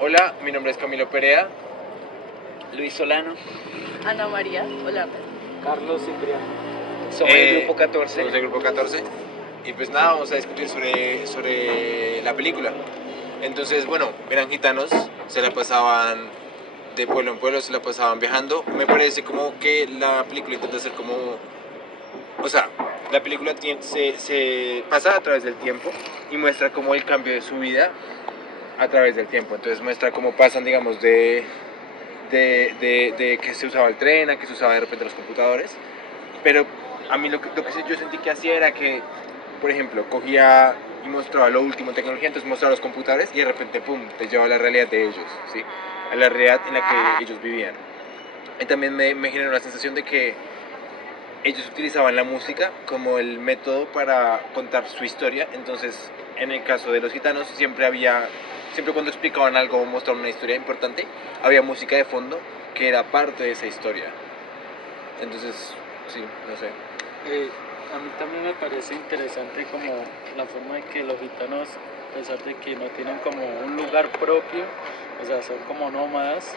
Hola, mi nombre es Camilo Perea. Luis Solano. Ana María, hola. Carlos Cipriano. Somos el grupo 14. Somos el grupo 14. Y pues nada, vamos a discutir sobre la película. Entonces, bueno, eran gitanos, se la pasaban de pueblo en pueblo, se la pasaban viajando. Me parece como que la película intenta hacer como... O sea, la película se pasa a través del tiempo y muestra como el cambio de su vida a través del tiempo. Entonces muestra cómo pasan, digamos, de que se usaba el tren a que se usaba de repente los computadores. Pero a mí lo que yo sentí que hacía era que, por ejemplo, cogía y mostraba lo último en tecnología, entonces mostraba los computadores y de repente, pum, te llevaba a la realidad de ellos, ¿sí? A la realidad en la que ellos vivían. Y también me generó la sensación de que ellos utilizaban la música como el método para contar su historia. Entonces, en el caso de los gitanos, siempre cuando explicaban algo o mostraban una historia importante, había música de fondo que era parte de esa historia. Entonces, sí, no sé. A mí también me parece interesante como la forma en que los gitanos, a pesar de que no tienen como un lugar propio, o sea, son como nómadas,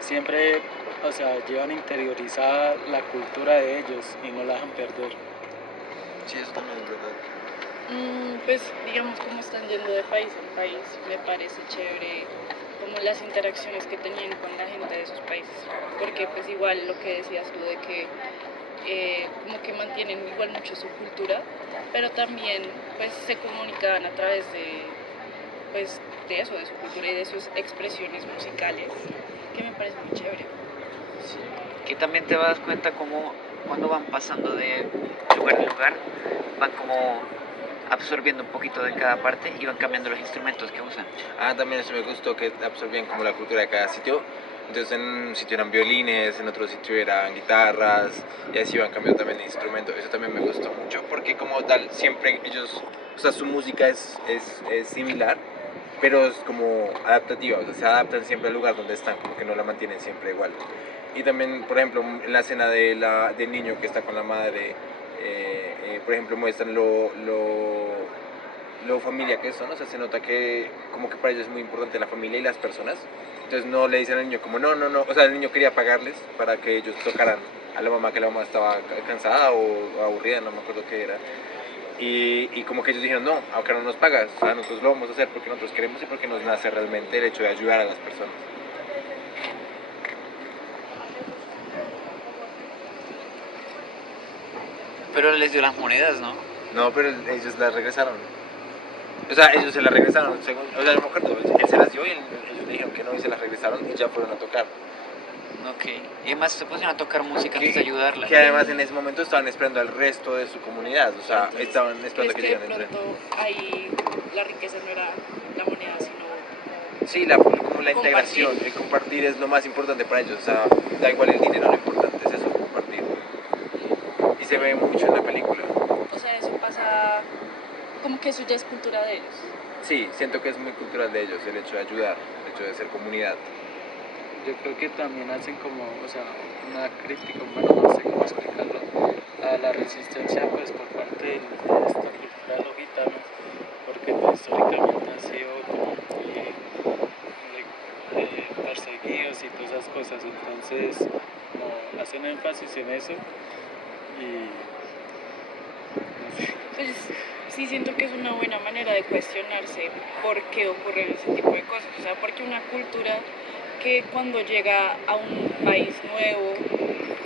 siempre, o sea, llevan interiorizada la cultura de ellos y no la dejan perder. Sí, eso también es verdad. Pues digamos como están yendo de país en país, me parece chévere como las interacciones que tenían con la gente de esos países, porque pues igual lo que decías tú de que como que mantienen igual mucho su cultura, pero también pues se comunicaban a través de eso, de su cultura y de sus expresiones musicales, que me parece muy chévere. Que también te das cuenta como cuando van pasando de lugar en lugar, van como absorbiendo un poquito de cada parte y van cambiando los instrumentos que usan. También eso me gustó, que absorbían como la cultura de cada sitio. Entonces en un sitio eran violines, en otro sitio eran guitarras, y así iban cambiando también de instrumento. Eso también me gustó mucho, porque como tal, siempre ellos, o sea, su música es similar, pero es como adaptativa, o sea, se adaptan siempre al lugar donde están, como que no la mantienen siempre igual. Y también, por ejemplo, en la escena del niño que está con la madre, por ejemplo, muestran lo familia que son, o sea, se nota que como que para ellos es muy importante la familia y las personas. Entonces no le dicen al niño como no, o sea, el niño quería pagarles para que ellos tocaran a la mamá, que la mamá estaba cansada o aburrida, no me acuerdo qué era. Y como que ellos dijeron, no, acá no nos pagas, o sea, nosotros lo vamos a hacer porque nosotros queremos y porque nos nace realmente el hecho de ayudar a las personas. Pero les dio las monedas, ¿no? No, pero ellos las regresaron. O sea, ellos se las regresaron, según, o sea, no me acuerdo, él se las dio y ellos le dijeron que no y se las regresaron y ya fueron a tocar. Ok. Y además se pusieron a tocar música antes de ayudarla. Que además en ese momento estaban esperando al resto de su comunidad, o sea, Entonces, estaban esperando ¿crees que que de llegaran entre... pronto ahí la riqueza no era la moneda, sino Sí, como la compartir? integración, el compartir es lo más importante para ellos, o sea, da igual el dinero, lo importante es eso, compartir. Y se ve mucho en la película. O sea, eso pasa como que eso ya es cultura de ellos. Sí, siento que es muy cultural de ellos, el hecho de ayudar, el hecho de ser comunidad. Yo creo que también hacen como, o sea, una crítica, bueno, no sé cómo explicarlo, a la resistencia pues por parte de esta cultura de los gitanos, porque pues, históricamente han sido como perseguidos y todas esas cosas, entonces como hacen énfasis en eso y no sé. Pues sí siento que es una buena manera de cuestionarse por qué ocurren ese tipo de cosas. O sea, porque una cultura que cuando llega a un país nuevo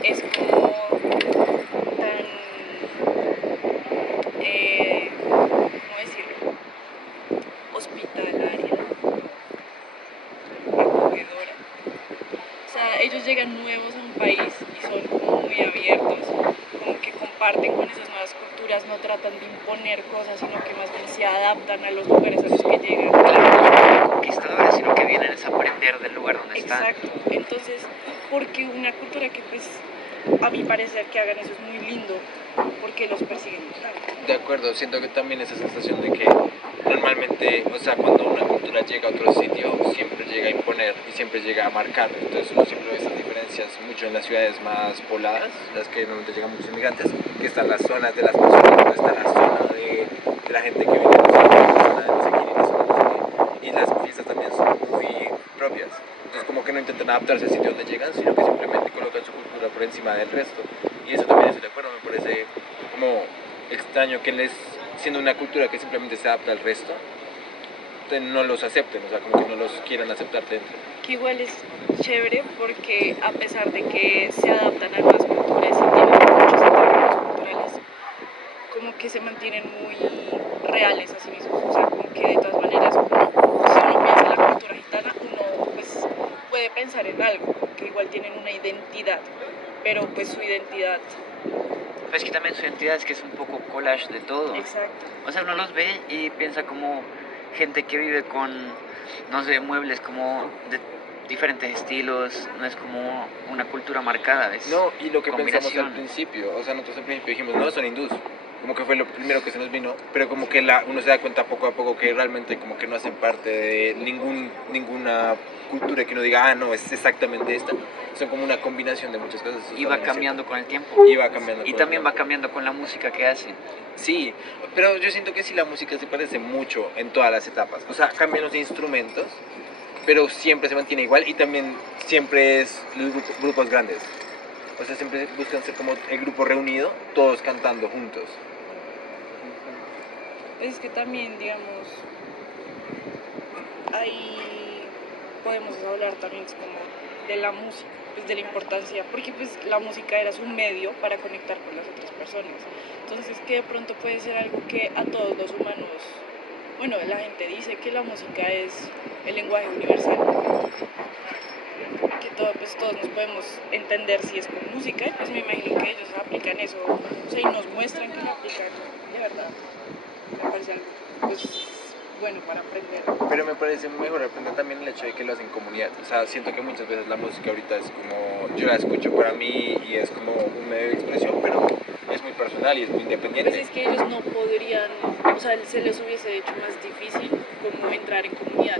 es como tan, ¿cómo decirlo? Hospitalaria, acogedora. O sea, ellos llegan nuevos a un país y son como muy abiertos, como que comparten con esas nuevas culturas, no tratan de imponer cosas, sino que más bien se adaptan a los lugares a los que llegan. Claro, conquistadores, sino que vienen es a aprender del lugar donde están. Exacto, entonces, porque una cultura que pues a mi parecer que hagan eso es muy lindo, porque los persiguen tanto. De acuerdo, siento que también esa sensación de que normalmente, o sea, cuando una cultura llega a otro sitio, siempre llega a imponer y siempre llega a marcar. Entonces uno siempre ve esas diferencias mucho en las ciudades más pobladas, las que normalmente llegan muchos inmigrantes, que están las zonas de las personas, donde está la zona de la gente que viene de la zona de no sé quién y la zona de no sé qué. Y las fiestas también son muy propias. Entonces como que no intentan adaptarse al sitio donde llegan, sino que simplemente colocan su cultura por encima del resto. Y eso también estoy de acuerdo, me parece como extraño que les, siendo una cultura que simplemente se adapta al resto, no los acepten, o sea, como que no los quieran aceptar dentro. Que igual es chévere porque a pesar de que se adaptan a nuevas culturas y tienen muchos intercambios culturales, como que se mantienen muy reales a sí mismos, o sea, como que de todas maneras si uno piensa en la cultura gitana, uno pues puede pensar en algo, que igual tienen una identidad, pero pues su identidad, Pero es que también su identidad es que es un poco collage de todo. exacto, O sea, uno los ve y piensa como gente que vive con, no sé, muebles como de diferentes estilos, no es como una cultura marcada, ¿ves? No, y lo que pensamos Combinación. al principio, o sea, nosotros al principio dijimos, no, son hindús, como que fue lo primero que se nos vino, pero como que uno se da cuenta poco a poco que realmente como que no hacen parte de ninguna cultura que uno diga, ah, no, es exactamente esta, son como una combinación de muchas cosas. Eso Y va también es cambiando con el tiempo. cierto. Y va cambiando. Y con el también va tiempo. cambiando con la música que hacen. Sí, pero yo siento que sí la música se parece mucho en todas las etapas, o sea, cambian los instrumentos, pero siempre se mantiene igual y también siempre es los grupos grandes. O sea, siempre buscan ser como el grupo reunido, todos cantando juntos. es que también digamos, ahí podemos hablar también como de la música, pues de la importancia, porque pues la música era su medio para conectar con las otras personas. Entonces que de pronto puede ser algo que a todos los humanos, bueno, la gente dice que la música es el lenguaje universal, que pues todos nos podemos entender si es con música, y pues me imagino que ellos aplican eso, o sea, y nos muestran que lo aplican de verdad. Me parece algo pues bueno para aprender. Pero me parece mejor aprender también el hecho de que lo hacen en comunidad. O sea, siento que muchas veces la música ahorita es como, yo la escucho para mí y es como un medio de expresión, pero es muy personal y es muy Pues independiente. es que ellos no podrían, o sea, se les hubiese hecho más difícil como entrar en comunidad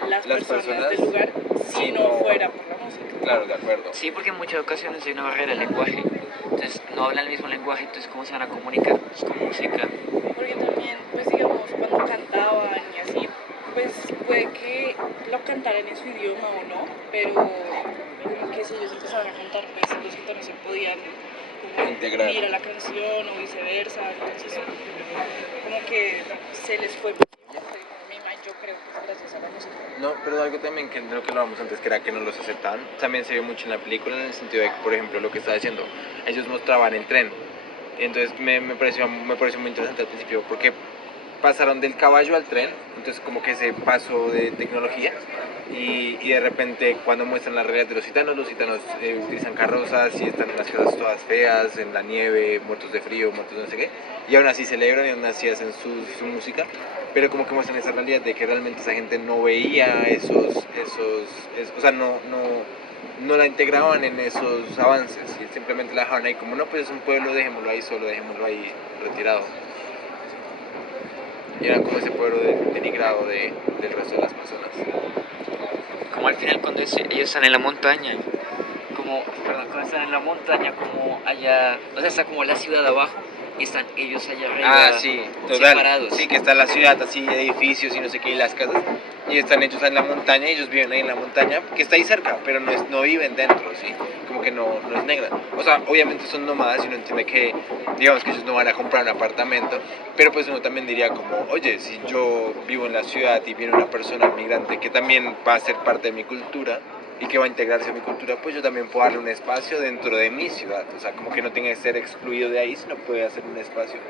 con las personas del lugar si sí, no fuera por la música. Claro, de acuerdo. Sí, porque en muchas ocasiones hay una barrera de lenguaje. Entonces no hablan el mismo lenguaje, entonces ¿cómo se van a comunicar? Pues con música. Porque también, pues digamos, cuando cantaban y así, pues puede que lo cantaran en su idioma o no, pero como que si ellos empezaban a cantar, pues los gitanos se podían como Integrar. unir a la canción o viceversa, entonces como que se les fue posible, yo creo que es gracias a la música. No, pero algo también que de lo que hablábamos antes, que era que no los aceptaban, también se ve mucho en la película en el sentido de que, por ejemplo, lo que estaba diciendo, ellos mostraban el tren. Entonces me pareció muy interesante al principio, porque pasaron del caballo al tren, entonces como que ese paso de tecnología, y de repente cuando muestran la realidad de los gitanos utilizan carrozas y están en las casas todas feas, en la nieve, muertos de frío, muertos de no sé qué, y aún así celebran y aún así hacen su música, pero como que muestran esa realidad de que realmente esa gente no veía o sea, no la integraban en esos avances, y simplemente la dejaban ahí como, no, pues es un pueblo, dejémoslo ahí solo, dejémoslo ahí retirado. Y era como ese pueblo denigrado del resto de las personas. Como al final cuando ellos están en la montaña, cuando están en la montaña, como allá, o sea, está como la ciudad abajo y están ellos allá arriba, Ah, sí, total. separados. Sí, que está la ciudad así, edificios y no sé qué, y las casas. Y están ellos en la montaña, ellos viven ahí en la montaña, que está ahí cerca, pero no viven dentro, ¿sí? Como que no es negra. O sea, obviamente son nómadas y uno entiende que, digamos que ellos no van a comprar un apartamento, pero pues uno también diría como, oye, si yo vivo en la ciudad y viene una persona migrante que también va a ser parte de mi cultura, y que va a integrarse a mi cultura, pues yo también puedo darle un espacio dentro de mi ciudad. O sea, como que no tenga que ser excluido de ahí, sino puede hacer un espacio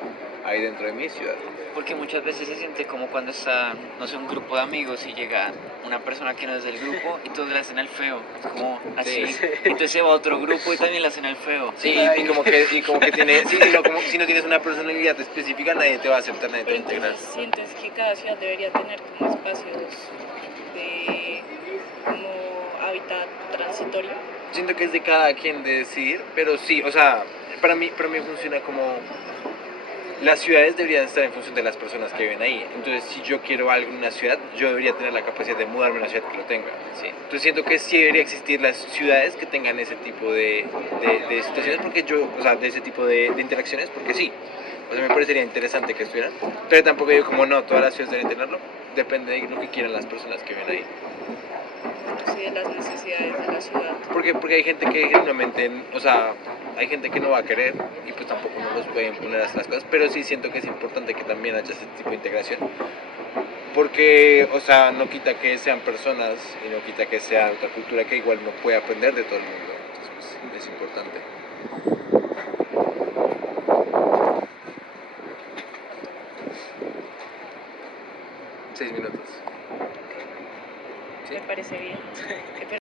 ahí dentro de mi ciudad. Porque muchas veces se siente como cuando está, no sé, un grupo de amigos y llega una persona que no es del grupo y todos le hacen el feo. Es como así. Sí. Entonces se va a otro grupo y también le hacen el feo. Sí, y como que tiene, sí, como si no tienes una personalidad específica, nadie te va a aceptar, nadie te va a Pero integrar. entonces sientes que cada ciudad debería tener como espacios de como hábitat transitorio. Siento que es de cada quien de decidir, pero sí, o sea, para mí funciona como las ciudades deberían estar en función de las personas que viven ahí. Entonces, si yo quiero algo en una ciudad, yo debería tener la capacidad de mudarme a una ciudad que lo tenga. ¿Sí? Entonces, siento que sí debería existir las ciudades que tengan ese tipo de situaciones, porque o sea, de ese tipo de interacciones, porque sí. O sea, me parecería interesante que estuvieran, pero tampoco digo como no, todas las ciudades deben tenerlo. Depende de lo que quieran las personas que viven ahí. y de las necesidades de la ciudad. Porque hay gente que genuinamente, o sea, hay gente que no va a querer y pues tampoco no los pueden poner a hacer las cosas, pero sí siento que es importante que también haya ese tipo de integración. Porque, o sea, no quita que sean personas y no quita que sea otra cultura que igual no puede aprender de todo el mundo. Entonces, pues, es importante. Seis minutos. Me parece bien.